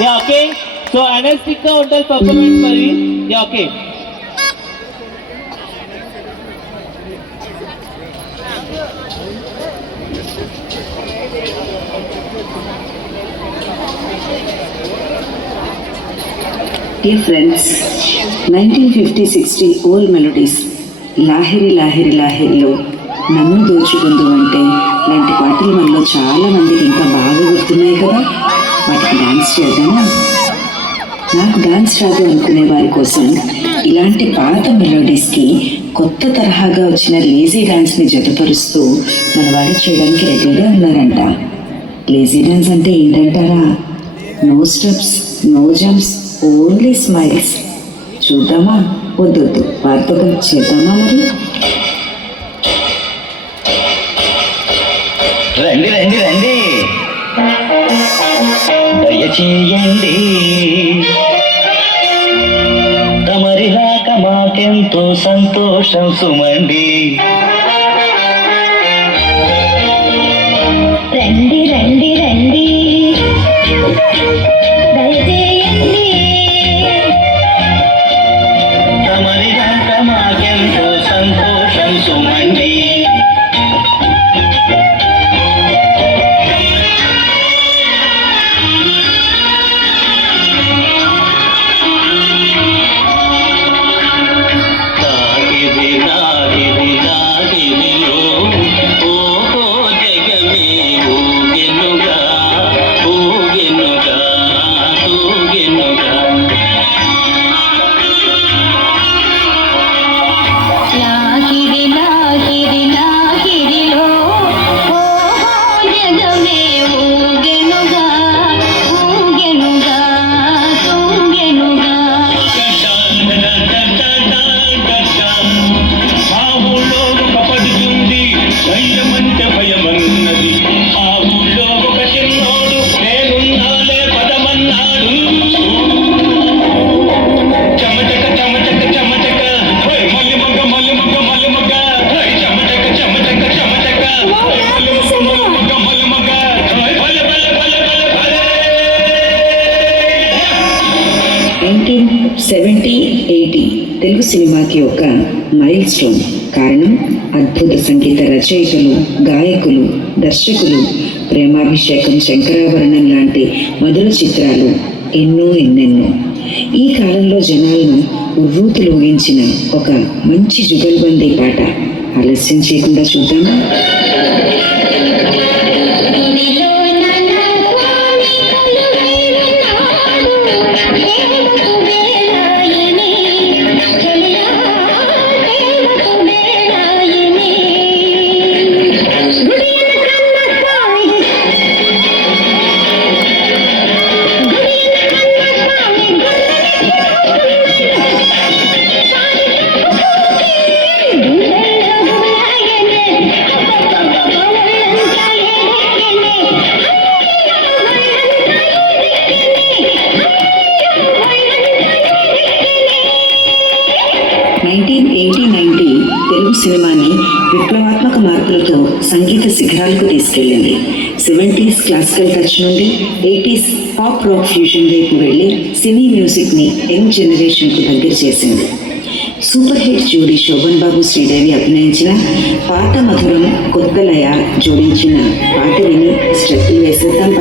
Yeah, okay. So Anastika Hotel performance Mari. Yeah, okay. Dear friends, 1950-60 old melodies Lahiri Lahiri లాహిరిలో నన్ను దోచుకుందు అంటే ఇలాంటి పాటలు మనలో చాలా మందికి ఇంకా బాగా గుర్తున్నాయి కదా. వాటికి డాన్స్ చేద్దామా? నాకు డాన్స్ రాదు అనుకునే వారి కోసం ఇలాంటి పాత మెలోడీస్కి కొత్త తరహాగా వచ్చిన లేజీ డాన్స్ని జతపరుస్తూ మన వారు చేయడానికి రెడీగా ఉన్నారంట. లేజీ డాన్స్ అంటే ఏంటంటారా? No steps, no jumps, only smiles. చూద్దామా? వద్దొద్దు, వారితో కలిసి చేద్దామా? మరి రండి రండి రండి, దయచేయండి. తమరి రాక మాకెంతో సంతోషం సుమండి. రండి రండి రండి, దయచేయండి. తమరి రాక మాకెంతో సంతోషం సుమండి. తెలుగు సినిమాకి ఒక మైల్ స్టోన్. కారణం అద్భుత సంగీత రచయితలు, గాయకులు, దర్శకులు, ప్రేమాభిషేకం, శంకరాభరణం లాంటి మధుర చిత్రాలు ఎన్నెన్నో. ఈ కాలంలో జనాలను ఉవ్వూతులోగించిన ఒక మంచి జుగల్బందీ పాట ఆలస్యం చేయకుండా చూద్దామా? తెలుగు సినిమాని విప్లవాత్మక మార్పులతో సంగీత శిఖరాలకు తీసుకెళ్ళింది. 70s క్లాసికల్ టచ్ నుండి 80s పాప్ రాక్ ఫ్యూజన్ వైపు వెళ్ళి సినీ మ్యూజిక్ని యంగ్ జనరేషన్కు దగ్గర చేసింది. సూపర్ హిట్ జోడీ శోభన్ బాబు, శ్రీదేవి అభినయించిన పాత మధురం కొత్త లయ జోడించిన పాట విని స్టెప్పులు వేసేద్దాం.